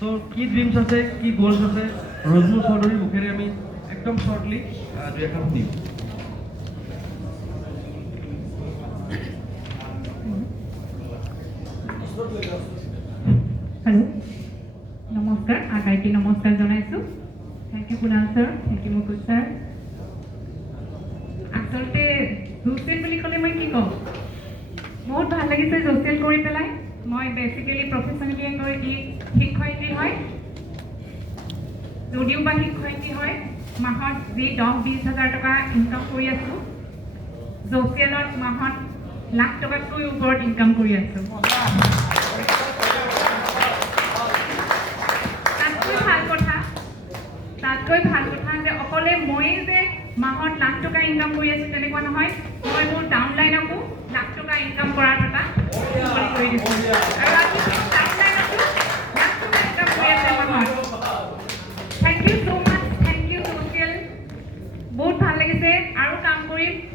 So কি ড্ৰিমস আছে কি গোলস আছে ৰজনু চৌধুৰীৰ মুখেৰে আমি একদম শর্টলি দুই এখন শুনিম। हेलो नमस्कार आगाइटी नमस्कार जनाइছো thank you Kunal sir thank you Mukul sir आसलते जोसेल বুলি ক'লে মই কি কম বহুত ভাল লাগিছে जोसेल কৰি পেলাই মই বেসিক্যালি প্ৰফেশনালি এগৰাকী শিক্ষয়িত্ৰী হয় যদিও বা শিক্ষয়িত্ৰী হয় মাহত যি 10-20 হাজাৰ টকা ইনকাম কৰি আছো जोसेলত মাহত লাখ টকাতকৈ ওপৰত ইনকাম কৰি আছো তাতকৈ ভাল কথা যে অকলে মই যে মাহত লাখ টকা ইনকাম কৰি আছো তেনেকুৱা নহয় মই মোৰ ডাউনলাইনকো লাখ টকা ইনকাম কৰাৰ কথা কৰি দিছো আৰু আজি ডাউনলাইনকো লাখ টকা ইনকাম কৰি আছে মাহত থ্যাংক ইউ সো মাচ থ্যাংক ইউ जोसेल বহুত ভাল লাগিছে আৰু কাম কৰিম